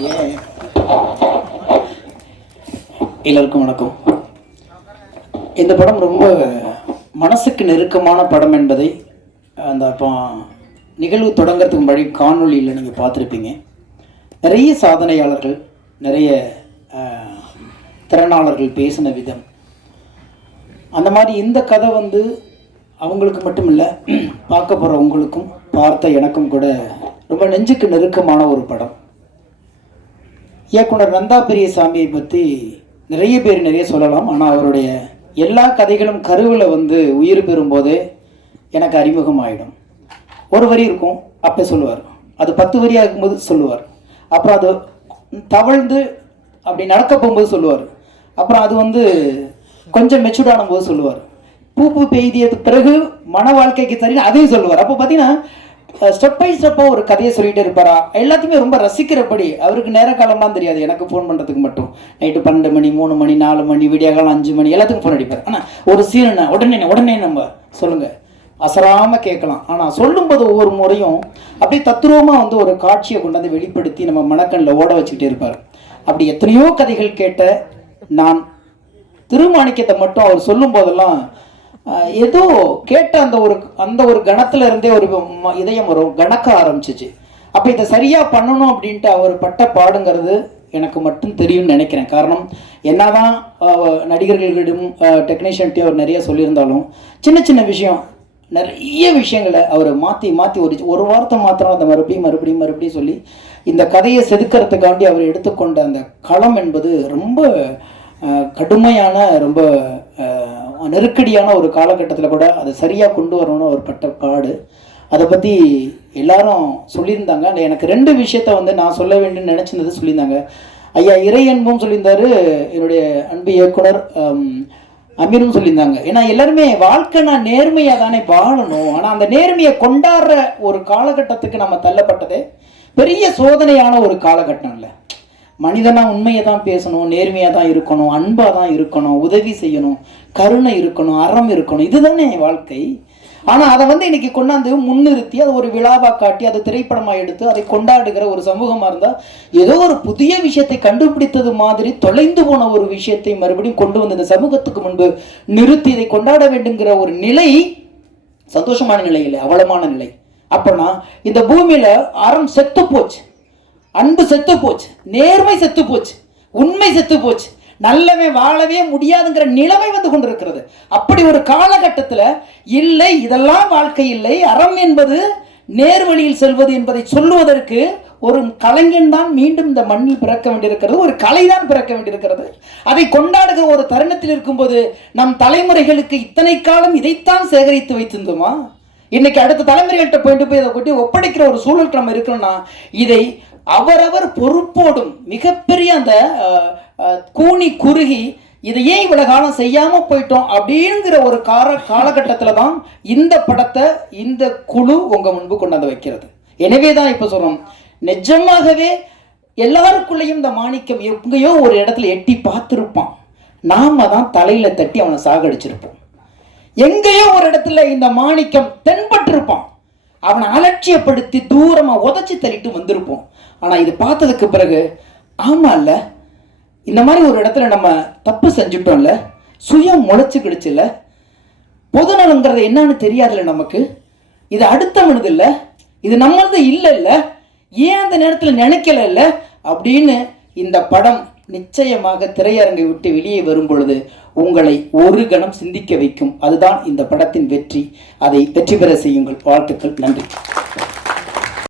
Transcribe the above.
ஏன் எல்லாருக்கும் வணக்கம். இந்த படம் ரொம்ப மனசுக்கு நெருக்கமான படம் என்பதை அந்த அப்போ நிகழ்வு தொடங்கிறதுக்கு முன்னாடி காணொளியில் நீங்கள் பார்த்துருப்பீங்க. நிறைய சாதனையாளர்கள் நிறைய திறனாளர்கள் பேசின விதம். அந்த மாதிரி இந்த கதை வந்து அவங்களுக்கு மட்டும் இல்லை பார்க்க போகிற உங்களுக்கும் பார்த்த எனக்கும் கூட ரொம்ப நெஞ்சுக்கு நெருக்கமான ஒரு படம். இயக்குனர் நந்தா பெரியசாமியை பற்றி நிறைய பேர் நிறைய சொல்லலாம். ஆனால் அவருடைய எல்லா கதைகளும் கருவில் வந்து உயிர் பெறும்போதே எனக்கு அறிமுகம் ஆகிடும் ஒரு வரி இருக்கும் அப்போ சொல்லுவார். அது பத்து வரியாக இருக்கும்போது சொல்லுவார். அப்புறம் அது தவழ்ந்து அப்படி நடக்க போகும்போது சொல்லுவார். அப்புறம் அது வந்து கொஞ்சம் மெச்சூர்டான போது சொல்லுவார். பூப்பு பெய்தியது பிறகு மன வாழ்க்கைக்கு சரி அதையும் சொல்லுவார். அப்போ பார்த்தீங்கன்னா ஸ்டெப் பை ஸ்டெப்பாக ஒரு கதையை சொல்லிகிட்டே இருப்பாரா? எல்லாத்தையுமே ரொம்ப ரசிக்கிறபடி. அவருக்கு நேர காலம்லாம் தெரியாது. எனக்கு ஃபோன் பண்ணுறதுக்கு மட்டும். நைட்டு பன்னெண்டு மணி மூணு மணி நாலு மணி விடியாகாலம் அஞ்சு மணி எல்லாத்துக்கும் ஃபோன் அடிப்பார். ஆனால் ஒரு சீரனை உடனே உடனே நம்ம சொல்லுங்கள் அசராமல் கேட்கலாம். ஆனால் சொல்லும்போது ஒவ்வொரு முறையும் அப்படியே தத்ரூபமாக வந்து ஒரு காட்சியை கொண்டாந்து வெளிப்படுத்தி நம்ம மனக்கண்ணில் ஓட வச்சுக்கிட்டே இருப்பார். அப்படி எத்தனையோ கதைகள் கேட்ட நான் திருமாணிக்கத்தை மட்டும் அவர் சொல்லும் போதெல்லாம் ஏதோ கேட்ட அந்த ஒரு அந்த ஒரு கணத்துல இருந்தே ஒரு இதயம் வரும் கணக்க ஆரம்பிச்சிச்சு. அப்போ இதை சரியாக பண்ணணும் அப்படின்ட்டு அவர் பட்ட பாடுங்கிறது எனக்கு மட்டும் தெரியும்னு நினைக்கிறேன். காரணம் என்னதான் நடிகர்களிடம் டெக்னீஷியன்ட்டே அவர் நிறைய சொல்லியிருந்தாலும் சின்ன சின்ன விஷயம் நிறைய விஷயங்களை அவர் மாற்றி மாற்றி ஒரு ஒரு வார்த்தை மாத்திரம் அதை மறுபடியும் மறுபடியும் மறுபடியும் சொல்லி இந்த கதையை செதுக்கிறதுக்காண்டி அவர் எடுத்துக்கொண்ட அந்த களம் என்பது ரொம்ப கடுமையான ரொம்ப நெருக்கடியான ஒரு காலகட்டத்தில் கூட அதை சரியாக கொண்டு வரணும்னு அவர் பட்ட பாடு. அதை பற்றி எல்லாரும் சொல்லியிருந்தாங்க. எனக்கு ரெண்டு விஷயத்த வந்து நான் சொல்ல வேண்டும்னு நினச்சிருந்தது சொல்லியிருந்தாங்க. ஐயா இறை அன்பும் சொல்லியிருந்தாரு என்னுடைய அன்பு இயக்குனர் அமீரும் சொல்லியிருந்தாங்க. ஏன்னா எல்லாருமே வாழ்க்கை நான் நேர்மையாக தானே வாழணும். ஆனால் அந்த நேர்மையை கொண்டாடுற ஒரு காலகட்டத்துக்கு நம்ம தள்ளப்பட்டதே பெரிய சோதனையான ஒரு காலகட்டம் இல்லை மனிதனா உண்மையை தான் பேசணும் நேர்மையாக தான் இருக்கணும் அன்பாக தான் இருக்கணும் உதவி செய்யணும் கருணை இருக்கணும் அறம் இருக்கணும் இதுதானே என் வாழ்க்கை. ஆனால் அதை வந்து இன்னைக்கு கொண்டாந்து முன்னிறுத்தி அதை ஒரு விழாவாக காட்டி அதை திரைப்படமாக எடுத்து அதை கொண்டாடுகிற ஒரு சமூகமாக இருந்தால் ஏதோ ஒரு புதிய விஷயத்தை கண்டுபிடித்தது மாதிரி தொலைந்து போன ஒரு விஷயத்தை மறுபடியும் கொண்டு வந்து இந்த சமூகத்துக்கு முன்பு நிறுத்தி இதை கொண்டாட வேண்டுங்கிற ஒரு நிலை சந்தோஷமான நிலை இல்லை அவலமான நிலை. அப்போனா இந்த பூமியில் அறம் செத்து போச்சு. அன்பு செத்து போச்சு நேர்மை செத்து போச்சு உண்மை செத்து போச்சு. நல்லவன் வாழவே முடியாதுங்கிற நிலைமை வந்து கொண்டிருக்கிறது. அப்படி ஒரு காலகட்டத்தில் இல்லை இதெல்லாம் வாழ்க்கை இல்லை. அறம் என்பது நேர்வழியில் செல்வது என்பதை சொல்லுவதற்கு ஒரு கலைஞன் தான் மீண்டும் இந்த மண்ணில் பிறக்க வேண்டியிருக்கிறது. ஒரு கலை தான் பிறக்க வேண்டியிருக்கிறது. அதை கொண்டாடுகிற ஒரு தருணத்தில் இருக்கும்போது நம் தலைமுறைகளுக்கு இத்தனை காலம் இதைத்தான் சேகரித்து வைத்திருந்தோமா? இன்னைக்கு அடுத்த தலைமுறைகள்கிட்ட போயிட்டு போய் இதை கொட்டி ஒப்படைக்கிற ஒரு சூழல் நம்ம இருக்கிறோம்னா இதை அவரவர் பொறுப்போடும் மிகப்பெரிய அந்த கூணி கூனி குறுகி இதை ஏன் இவ்வளவு காலம் செய்யாம போயிட்டோம் அப்படிங்கிற ஒரு கால காலகட்டத்தில் தான் இந்த படத்தை இந்த குழு உங்க முன்பு கொண்டாந்து வைக்கிறது. எனவே தான் இப்போ சொல்றோம். நிஜமாகவே எல்லாருக்குள்ளேயும் இந்த மாணிக்கம் எங்கேயோ ஒரு இடத்துல எட்டி பார்த்துருப்பான். நாம தான் தலையில தட்டி அவனை சாகடிச்சிருப்போம். எங்கேயோ ஒரு இடத்துல இந்த மாணிக்கம் தென்பட்டிருப்பான். அவனை அலட்சியப்படுத்தி தூரமாக உதைச்சி தள்ளிட்டு வந்திருப்போம். ஆனால் இது பார்த்ததுக்கு பிறகு ஆமாம் இல்லை இந்த மாதிரி ஒரு இடத்துல நம்ம தப்பு செஞ்சுட்டோம்ல சுயம் முளைச்சுக்கிடுச்சுல்ல பொதுநலங்கிறது என்னன்னு தெரியாதுல்ல நமக்கு. இது அடுத்தவனது இல்லை இது நம்மளது இல்லை இல்லை ஏன் அந்த நேரத்தில் நினைக்கல இல்லை அப்படின்னு இந்த படம் நிச்சயமாக திரையரங்கை விட்டு வெளியே வரும் பொழுது உங்களை ஒரு கணம் சிந்திக்க வைக்கும். அதுதான் இந்த படத்தின் வெற்றி. அதை வெற்றி பெற செய்யுங்கள். வாழ்த்துக்கள். நன்றி.